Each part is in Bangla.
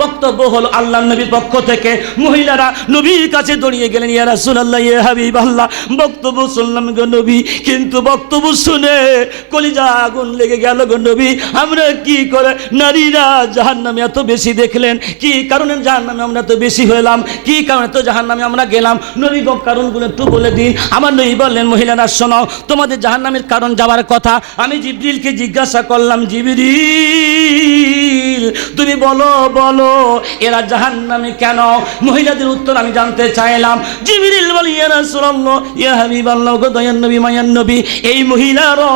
বক্তব্য হলো আল্লাহর নবীর পক্ষ থেকে মহিলারা নবীর কাছে দৌড়িয়ে গেলেন, ইয়া রাসূলুল্লাহ, ইয়া হাবিবাল্লাহ, বক্তব্য শুনলাম গো নবী, কিন্তু বক্তব্য শুনে কলিজা আগুন লেগে গেল গো নবী। আমরা কি করে নারীরা জাহান্নামে এত বেশি দেখলেন, কি কারণে জাহান্নামে আমরা এত বেশি হলাম, কি কারণে তো জাহান্নামে আমরা গেলাম, নবী গো কারণগুলো একটু বলে দিন। আমার নবী বললেন, মহিলারা শোনো, তোমাদের জাহান্নামের কারণ যাওয়ার কথা আমি জিবরিলকে জিজ্ঞাসা করলাম, জিবরিল তুমি বলো বলো এরা জাহান্নামে কেন? মহিলাদের উত্তর আমি জানতে চাইলাম। জিবরিল বলে, ইয়া রাসূলুল্লাহ, ইয়া হাবিবাল্লাহ, গো দয়ার নবী, মায়ার নবী, এই মহিলারা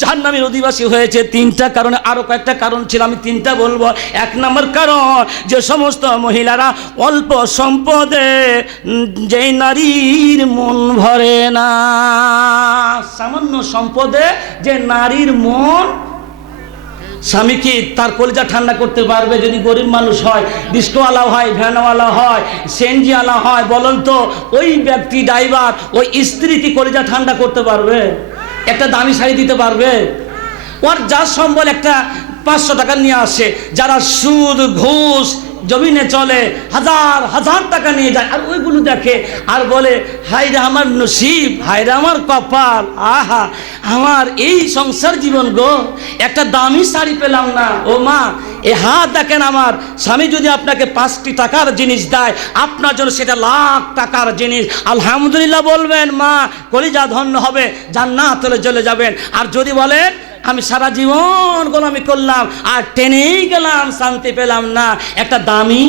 জাহান্নামের অধিবাসী হয়েছে তিনটা কারণে, আরো কয়েকটা কারণ ছিল, আমি তিনটা বলবো। এক নম্বর কারণ, যে সমস্ত মহিলারা অল্প সম্পদে যে নারীর মন ভরে না, সামান্য সম্পদে যে নারীর মন, স্বামী কি তার কলিজা ঠান্ডা করতে পারবে? যদি গরিব মানুষ হয়, রিস্কওয়ালা হয়, ভ্যানওয়ালা হয়, সেনজিওয়ালা হয়, বলেন তো ওই ব্যক্তি ড্রাইভার ওই স্ত্রী কি কলিজা ঠান্ডা করতে পারবে? একটা দামি শাড়ি দিতে পারবে? ওর যার সম্বল একটা 500 টাকা নিয়ে আসে, যারা সুদ ঘুষ জমিনে চলে হাজার হাজার টাকা নিয়ে যায়, আর ওইগুলো দেখে আর বলে, হায়রে আমার নসিব, হায়রে আমার কপাল, আহা আমার এই সংসার জীবন গো, একটা দামি শাড়ি পেলাম না। ও মা, এ হাত দেখেন, আমার স্বামী যদি আপনাকে 5টি টাকার জিনিস দেয়, আপনার জন্য সেটা লাখ টাকার জিনিস, আলহামদুলিল্লাহ বলবেন, মা কলিজা ধন্য হবে, জান্নাতে চলে যাবেন। আর যদি বলেন আমি সারা জীবন গোলামি করলাম আর টেনেই গেলাম, শান্তি পেলাম না, একটা দামি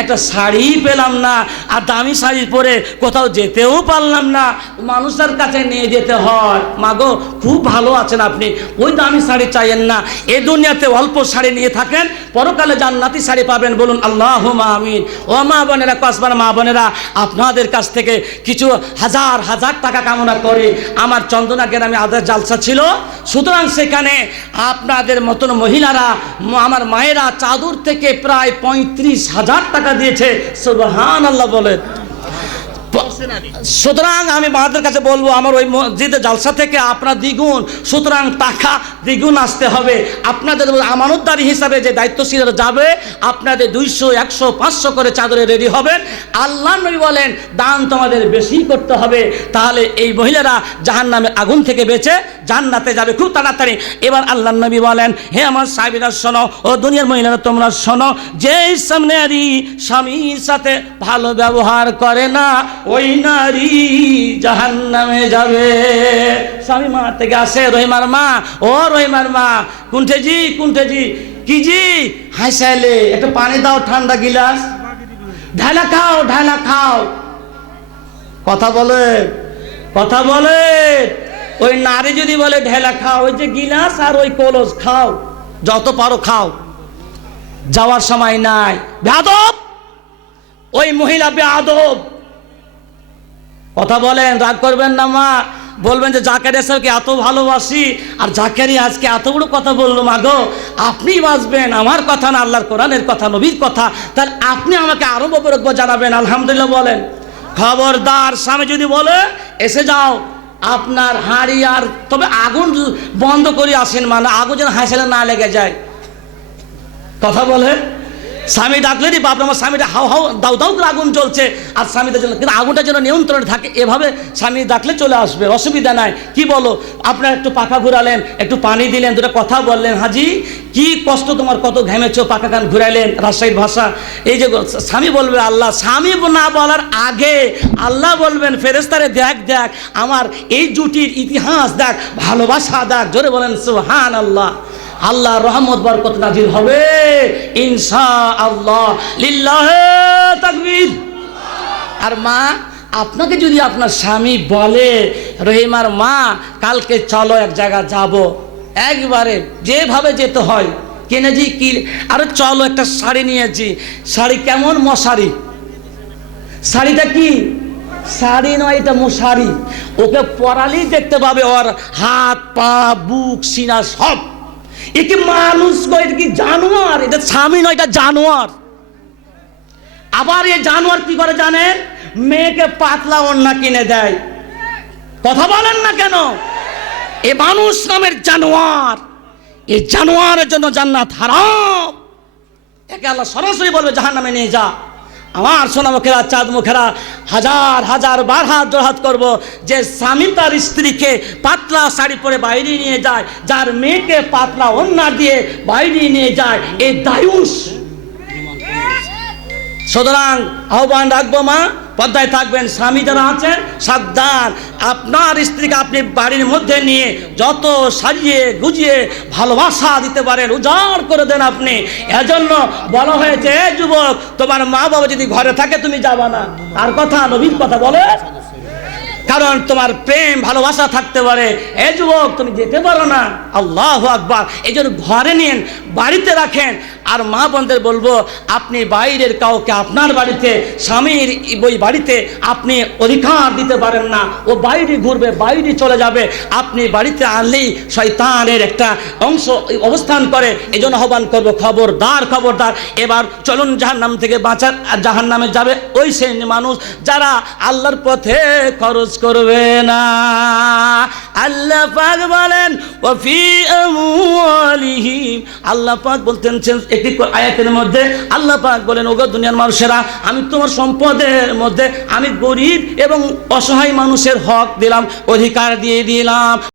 একটা শাড়ি পেলাম না, আর দামি শাড়ি পরে কোথাও যেতেও পারলাম না, মানুষের কাছে নিয়ে যেতে হয়, মাগো খুব ভালো আছেন আপনি, ওই দামি শাড়ি চাইয়েন না, এই দুনিয়াতে অল্প শাড়ি নিয়ে থাকেন, পরকালে জান্নাতি শাড়ি পাবেন, বলুন আল্লাহুম্মা আমিন। ও মা বোনেরা, কসবার মা বোনেরা, আপনাদের কাছ থেকে কিছু হাজার হাজার টাকা কামনা করে আমার চন্দনা গ্রামে আদার জালসা ছিল, সুতরাং সেখানে আপনাদের মতন মহিলারা, আমার মায়েরা চাদর থেকে প্রায় 35,000 টাকা দিয়েছে, সুবহানাল্লাহ বলেন। সুতরাং আমি মাদের কাছে বলবো, আমার ওই মসজিদে জালসা থেকে আপনার দ্বিগুণ, সুতরাং টাকা দ্বিগুণ আসতে হবে। আপনাদের আমানতদারি হিসাবে যে দায়িত্বশীলরা যাবে, আপনাদের 200, 100, 500 করে চাদরে রেডি হবেন। আল্লাহ নবী বলেন দান তোমাদের বেশি করতে হবে, তাহলে এই মহিলারা জাহান্নামের আগুন থেকে বেঁচে জান্নাতে যাবে খুব তাড়াতাড়ি। এবার আল্লাহ নবী বলেন, হে আমার সাহাবীরা শোনো, ও দুনিয়ার মহিলারা তোমরা শোনো, যে নারী স্বামীর সাথে ভালো ব্যবহার করে না, ওই নারী জাহান্নামে যাবে। স্বামী মা থেকে আসে, রহিমার মা, ও রহিমার মা, কুণ্ঠেজি কুণ্ঠেজি, কি জি হাসাইলে, একটু পানি দাও, ঠান্ডা গিলাস, ঢালা খাও, ঢালা খাও, কথা বলে কথা বলে। ওই নারী যদি বলে ঢেলা খাও, ওই যে গিলাস আর ওই কলস খাও, যত পারো খাও, যাওয়ার সময় নাই। বেয়াদব, ওই মহিলা বেয়াদব, কথা বলেন, রাগ করবেন না মা, বলবেন যে জাকারিয়া স্যারকে এত ভালোবাসি, আর জাকারিয়া আজকে এত বড় কথা বললো, মাগো আপনি বাঁচবেন, আমার কথা না, আল্লাহর কোরআনের কথা, নবীর কথা, তাহলে আপনি আমাকে আরো বরকত জানাবেন, আলহামদুলিল্লাহ বলেন। খবরদার, স্বামী যদি বলে এসে যাও, আপনার হাঁড়ি আর তবে আগুন বন্ধ করে আসেন, মানে আগুন যেন হাঁসালে না লেগে যায়, কথা বলে। স্বামী ডাকলেনি, বাপ আমার স্বামীটা হাও হাও দাউ দাউ করে আগুন জ্বলছে, আর স্বামীদের জন্য কিন্তু আগুনটা যেন নিয়ন্ত্রণে থাকে, এভাবে স্বামী ডাকলে চলে আসবে, অসুবিধা নাই। কি বলো, আপনার একটু পাখা ঘুরালেন, একটু পানি দিলেন, দুটো কথা বললেন, হাজি কি কষ্ট তোমার, কত ঘেমেছো, পাখা কান ঘুরাইলেন, রাজশাহীর ভাষা। এই যে স্বামী বলবে আল্লাহ, স্বামী না বলার আগে আল্লাহ বলবেন, ফেরেশতারে দেখ দেখ আমার এই জুটির ইতিহাস দেখ, ভালোবাসা দেখ, জোরে বলেন সুবহানাল্লাহ। আল্লাহ রহমত বরকত নাজিল হবে ইনশাআল্লাহ, লিল্লাহে তাকবীর। আর মা, আপনাকে যদি আপনার স্বামী বলে, রহিমার মা কালকে চলো এক জায়গা যাব, একবারে যেভাবে যেতে হয়, কিনেছি কি, আরে চলো একটা শাড়ি নিয়েছি, শাড়ি কেমন, মশারি, শাড়িটা কি শাড়ি নয়, এটা মশারি, ওকে পরালেই দেখতে পাবে ওর হাত পা বুক সিনা সব। এ কি মানুষ গো, এটা কি জানোয়ার, এটা স্বামী নয়, এটা জানোয়ার। আবার এই জানোয়ার কি করে জানেন, মেয়েকে পাতলা ওড়না কিনে দেয়, কথা বলেন না কেন? এ মানুষ নামের জানোয়ার, এই জানোয়ারের জন্য জান্নাত হারাম। একে আল্লাহ সরাসরি বলবে জাহান্নামে নিয়ে যা। আমার সোনা মুখেরা, চাঁদ মুখেরা, হাজার হাজার বার হাত জোড়হাত করব, যে স্বামী তার স্ত্রীকে পাতলা শাড়ি পরে বাইরে নিয়ে যায়, যার মেয়েকে পাতলা ওড়না দিয়ে বাইরে নিয়ে যায়, এই দায়ুষ। সুতরাং আহ্বান রাখবো, মা পর্দায় থাকবেন, স্বামী যারা আছেন সাবধান। আপনার স্ত্রীকে আপনি বাড়ির মধ্যে নিয়ে যত সাজিয়ে গুজিয়ে ভালোবাসা দিতে পারেন উজাড় করে দেন আপনি। এজন্য বলা হয়েছে, যুবক তোমার মা বাবা যদি ঘরে থাকে তুমি যাবা না। আর কথা নবীর কথা বলে, কারণ তোমার প্রেম ভালোবাসা থাকতে পারে। এ যুবক তুমি যেতে পারো না। আল্লাহু আকবার। এই জন্য ঘরে নিন, বাড়িতে রাখেন। আর মা বোনদের বলবো, আপনি বাইরের কাউকে আপনার বাড়িতে, স্বামীর ওই বাড়িতে আপনি অধিকার দিতে পারেন না। ও বাইরে ঘুরবে, বাইরে চলে যাবে, আপনি বাড়িতে আনলেই শয়তানের একটা অংশ অবস্থান করে। এই জন্য আহ্বান করবো, খবরদার খবরদার। এবার চলুন জাহান্নাম থেকে বাঁচার। আর জাহান্নামে যাবে ওই শ্রেণী মানুষ যারা আল্লাহর পথে খরচ করবে না। আল্লাহ পাক বলেন, ওয়াফি আমওয়ালিহিম, আল্লাহ পাক বলতেন একটি আয়াতের মধ্যে, আল্লাহ পাক বলেন, ওগো দুনিয়ার মানুষেরা, আমি তোমার সম্পদের মধ্যে আমি গরিব এবং অসহায় মানুষের হক দিলাম, অধিকার দিয়ে দিলাম।